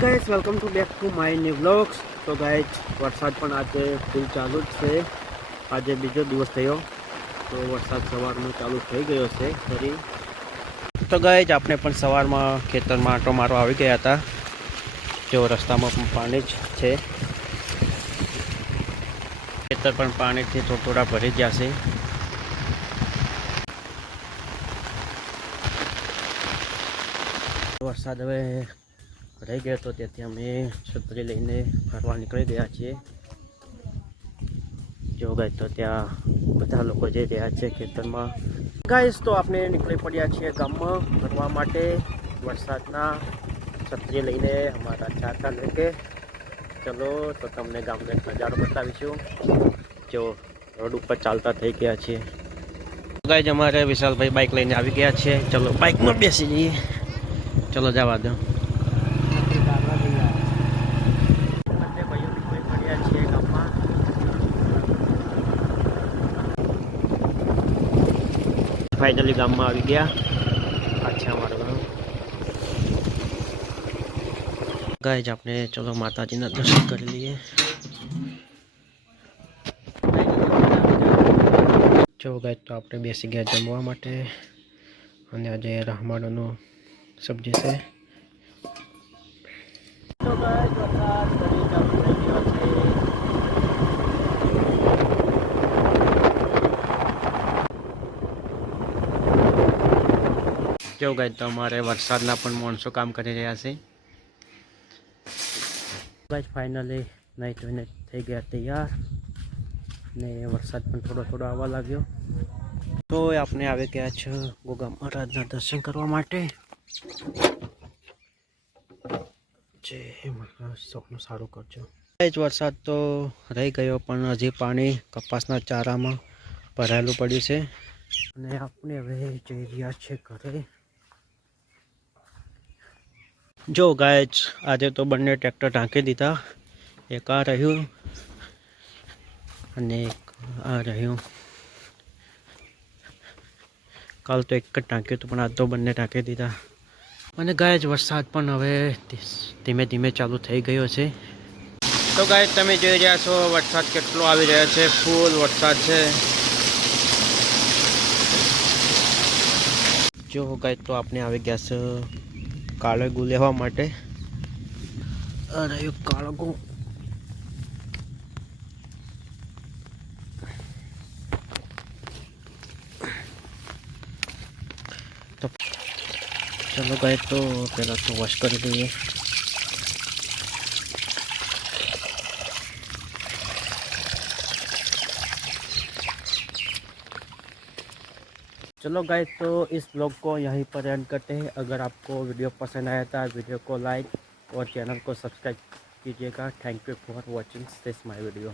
Guys welcome to back to my new vlogs. તો guys વરસાદ પણ આજે ફૂલ ચાલુ જ છે। આજે બીજો દિવસ થયો તો વરસાદ સવારમાં ચાલુ થઈ ગયો છે ફરી। તો ગાઈસ આપણે પણ સવારમાં ખેતરમાં આંટો મારવા આવી ગયા હતા। જો રસ્તામાં પણ પાણી જ છે, ખેતર પણ પાણીથી થોડા ભરી ગયા છે। વરસાદ હવે રહી ગયો તો તેથી અમે છત્રી લઈને ફરવા નીકળી ગયા છીએ। જો ગાઈસ તો ત્યાં બધા લોકો જઈ રહ્યા છે ખેતરમાં। ગાઈસ તો આપણે નીકળી પડ્યા છીએ ગામમાં ફરવા માટે વરસાદના છત્રી લઈને અમારા ચાચા લેકે। ચલો તો તમને ગામનો નજારો બતાવીશું। જો રોડ ઉપર ચાલતા થઈ ગયા છીએ। ગાઈસ અમારે વિશાલભાઈ બાઇક લઈને આવી ગયા છે। ચલો બાઇકમાં બેસી જઈએ। ચલો જવા દો। फाइनली गाम में आ गया। अच्छा हमारे गाइस आपने चलो माता जी ना दर्शन कर लिए। जो गाइस तो आपने बेसी गया जमवा माटे અને આજે રહમાણોનું સબ્જી છે। તો ગાઈસ વરસાદ ફરી ચાલુ થઈ ગયો છે। જો ગાઈસ તો અમારે વરસાદના પણ માણસો કામ કરી રહ્યા છે। ગાઈસ ફાઇનલી નાઈ ધોઈને થઈ ગયા તૈયાર ને વરસાદ પણ થોડો આવવા લાગ્યો તો આપણે આવી ગયા છે ગોગા મહારાજના દર્શન કરવા માટે। જય મહારાજ સૌનું સારું કરજો। ગાઈસ વરસાદ તો રહી ગયો પણ હજી પાણી કપાસના ચારામાં ભરાયેલું પડ્યું છે અને આપણે હવે જઈ રહ્યા છે ઘરે। જો ગાઈસ આજે તો બંને ટ્રેક્ટર ઢાંકી દીધા। એક આ રહ્યું અને એક આ રહ્યું। કાલ તો એક જ ટાંક્યું હતું પણ આજ તો બંને ટાંકી દીધા। અને ગાઈસ વરસાદ પણ હવે ધીમે ધીમે ચાલુ થઈ ગયો છે। તો ગાઈસ તમે જોઈ રહ્યા છો વરસાદ કેટલો આવી રહ્યો છે, ફૂલ વરસાદ છે। જો ગાઈસ તો આપણે આવી ગયા છે કાળગુ લેવા માટે। અરે કાળગુ તો चलो गए तो पहला तो वॉश कर दिए। चलो गाइस तो इस ब्लॉग को यहीं पर एंड करते हैं। अगर आपको वीडियो पसंद आया था वीडियो को लाइक और चैनल को सब्सक्राइब कीजिएगा। Thank you for watching this my video.